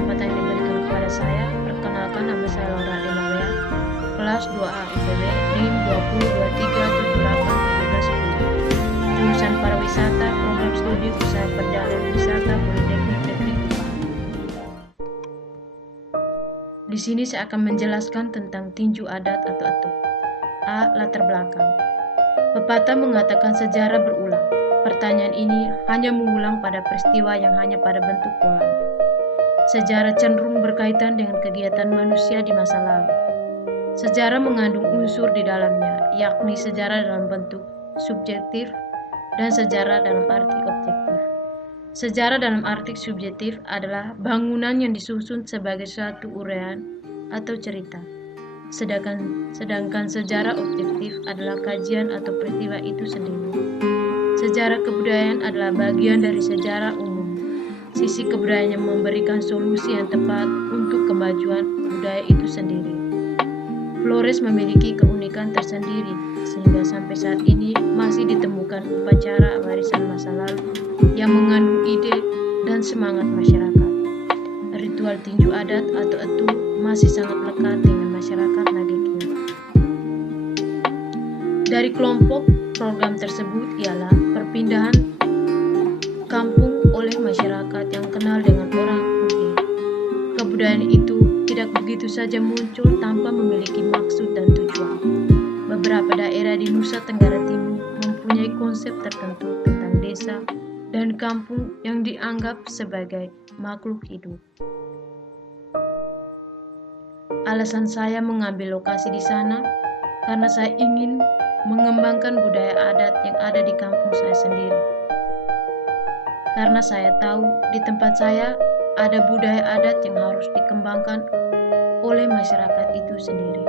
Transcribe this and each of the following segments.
kesempatan yang diberikan kepada saya. Perkenalkan, nama saya Laura Demawea, kelas 2A IPB, NIM 2023781710. Jurusan Pariwisata, Program Studi Usaha Perjalanan Wisata Politeknik Negeri Kupang. Di sini saya akan menjelaskan tentang tinju adat atau atuk. A. Latar belakang. Pepatah mengatakan sejarah berulang. Pertanyaan ini hanya mengulang pada peristiwa yang hanya pada bentuk polanya. Sejarah cenderung berkaitan dengan kegiatan manusia di masa lalu. Sejarah mengandung unsur di dalamnya, yakni sejarah dalam bentuk subjektif dan sejarah dalam arti objektif. Sejarah dalam arti subjektif adalah bangunan yang disusun sebagai suatu uraian atau cerita. Sedangkan sejarah objektif adalah kajian atau peristiwa itu sendiri. Sejarah kebudayaan adalah bagian dari sejarah umum. Sisi kebudayaan yang memberikan solusi yang tepat untuk kemajuan budaya itu sendiri. Flores memiliki keunikan tersendiri, sehingga sampai saat ini masih ditemukan upacara warisan masa lalu yang mengandung ide dan semangat masyarakat. Ritual tinju adat atau atu masih sangat lekat dengan masyarakat Nagekeo. Dari kelompok program tersebut ialah perpindahan kampung oleh masyarakat yang kenal dengan orang Uge. Kebudayaan itu tidak begitu saja muncul tanpa memiliki maksud dan tujuan. Beberapa daerah di Nusa Tenggara Timur mempunyai konsep tertentu tentang desa dan kampung yang dianggap sebagai makhluk hidup. Alasan saya mengambil lokasi di sana karena saya ingin mengembangkan budaya adat yang ada di kampung saya sendiri. Karena saya tahu di tempat saya ada budaya adat yang harus dikembangkan oleh masyarakat itu sendiri.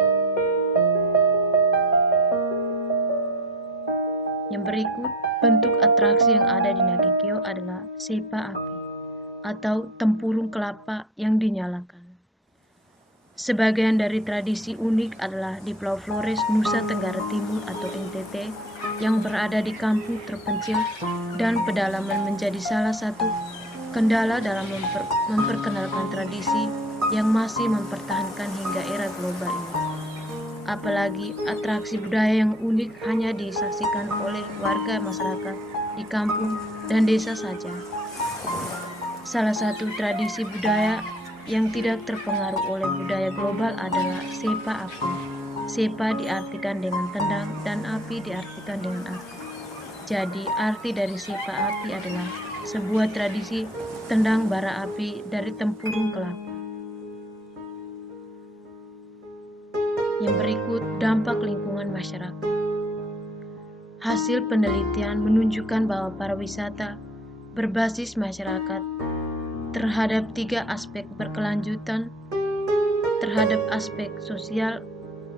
Yang berikut, bentuk atraksi yang ada di Nagekeo adalah sepa api atau tempurung kelapa yang dinyalakan. Sebagian dari tradisi unik adalah di Pulau Flores, Nusa Tenggara Timur atau NTT yang berada di kampung terpencil dan pedalaman menjadi salah satu kendala dalam memperkenalkan tradisi yang masih mempertahankan hingga era global ini. Apalagi atraksi budaya yang unik hanya disaksikan oleh warga masyarakat di kampung dan desa saja. Salah satu tradisi budaya yang tidak terpengaruh oleh budaya global adalah sepa api. Sepa diartikan dengan tendang dan api diartikan dengan api. Jadi arti dari sepa api adalah sebuah tradisi tendang bara api dari tempurung kelapa. Yang berikut, dampak lingkungan masyarakat. Hasil penelitian menunjukkan bahwa pariwisata berbasis masyarakat terhadap 3 aspek berkelanjutan, terhadap aspek sosial,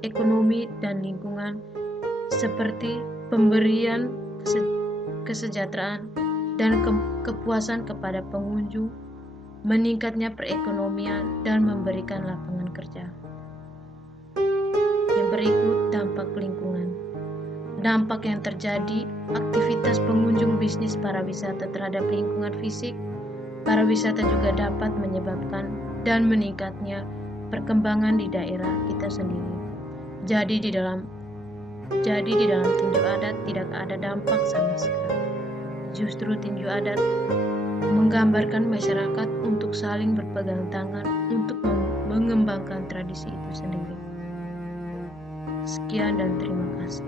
ekonomi, dan lingkungan, seperti pemberian kesejahteraan dan kepuasan kepada pengunjung, meningkatnya perekonomian, dan memberikan lapangan kerja. Yang berikut, dampak lingkungan. Dampak yang terjadi, aktivitas pengunjung bisnis pariwisata terhadap lingkungan fisik. Pariwisata juga dapat menyebabkan dan meningkatnya perkembangan di daerah kita sendiri. Jadi di dalam tinju adat tidak ada dampak sama sekali. Justru tinju adat menggambarkan masyarakat untuk saling berpegang tangan untuk mengembangkan tradisi itu sendiri. Sekian dan terima kasih.